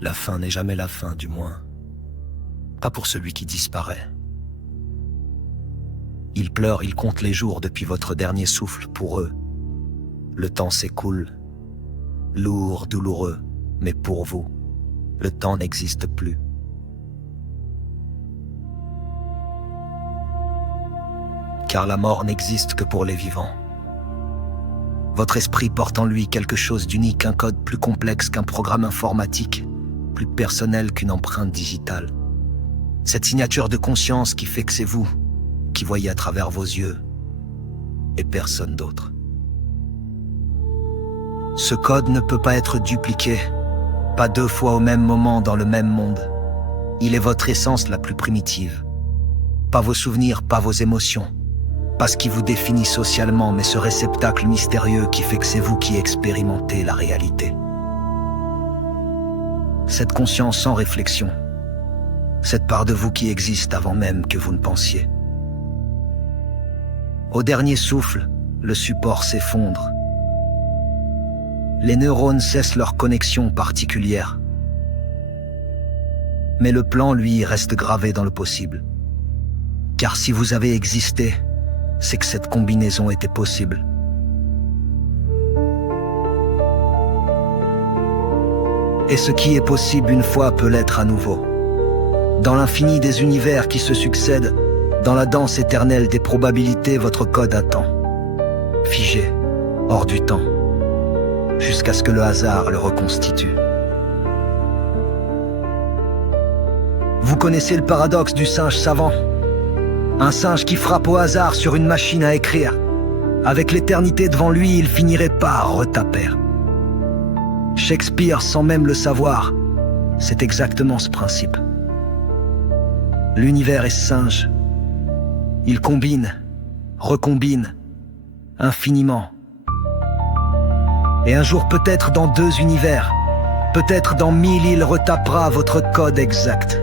La fin n'est jamais la fin, du moins. Pas pour celui qui disparaît. Ils pleurent, ils comptent les jours depuis votre dernier souffle pour eux. Le temps s'écoule. Lourd, douloureux, mais pour vous, le temps n'existe plus. Car la mort n'existe que pour les vivants. Votre esprit porte en lui quelque chose d'unique, un code plus complexe qu'un programme informatique, plus personnel qu'une empreinte digitale. Cette signature de conscience qui fait que c'est vous qui voyez à travers vos yeux et personne d'autre. Ce code ne peut pas être dupliqué, pas deux fois au même moment dans le même monde. Il est votre essence la plus primitive. Pas vos souvenirs, pas vos émotions. Pas ce qui vous définit socialement, mais ce réceptacle mystérieux qui fait que c'est vous qui expérimentez la réalité. Cette conscience sans réflexion. Cette part de vous qui existe avant même que vous ne pensiez. Au dernier souffle, le support s'effondre. Les neurones cessent leur connexion particulière. Mais le plan, lui, reste gravé dans le possible. Car si vous avez existé, c'est que cette combinaison était possible. Et ce qui est possible une fois peut l'être à nouveau. Dans l'infini des univers qui se succèdent, dans la danse éternelle des probabilités, votre code attend. Figé, hors du temps, jusqu'à ce que le hasard le reconstitue. Vous connaissez le paradoxe du singe savant? Un singe qui frappe au hasard sur une machine à écrire. Avec l'éternité devant lui, il finirait par retaper. Shakespeare, sans même le savoir, c'est exactement ce principe. L'univers est singe. Il combine, recombine, infiniment. Et un jour, peut-être dans 2 univers, peut-être dans 1000, il retapera votre code exact.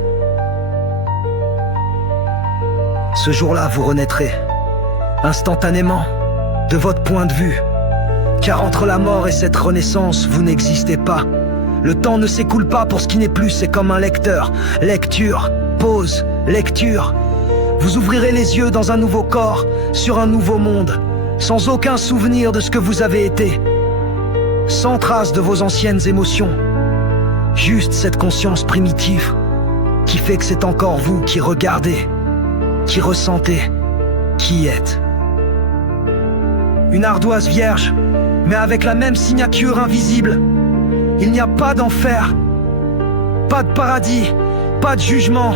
Ce jour-là, vous renaîtrez, instantanément, de votre point de vue. Car entre la mort et cette renaissance, vous n'existez pas. Le temps ne s'écoule pas pour ce qui n'est plus, c'est comme un lecteur. Lecture, pause, lecture. Vous ouvrirez les yeux dans un nouveau corps, sur un nouveau monde, sans aucun souvenir de ce que vous avez été. Sans trace de vos anciennes émotions. Juste cette conscience primitive qui fait que c'est encore vous qui regardez, qui ressentez, qui êtes. Une ardoise vierge, mais avec la même signature invisible. Il n'y a pas d'enfer, pas de paradis, pas de jugement.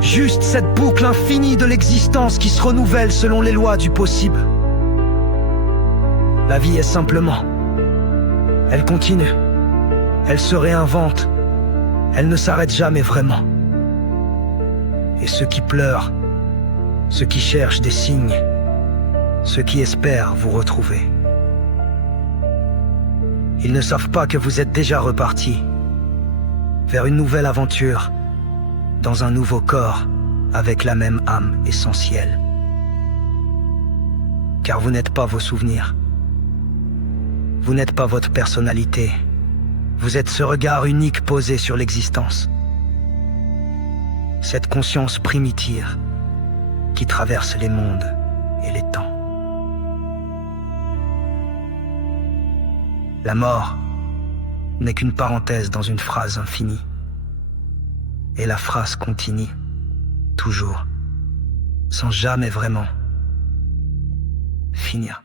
Juste cette boucle infinie de l'existence qui se renouvelle selon les lois du possible. La vie est simplement. Elle continue. Elle se réinvente. Elle ne s'arrête jamais vraiment. Et ceux qui pleurent, ceux qui cherchent des signes, ceux qui espèrent vous retrouver. Ils ne savent pas que vous êtes déjà repartis vers une nouvelle aventure, dans un nouveau corps, avec la même âme essentielle. Car vous n'êtes pas vos souvenirs. Vous n'êtes pas votre personnalité. Vous êtes ce regard unique posé sur l'existence. Cette conscience primitive qui traverse les mondes et les temps. La mort n'est qu'une parenthèse dans une phrase infinie. Et la phrase continue, toujours, sans jamais vraiment finir.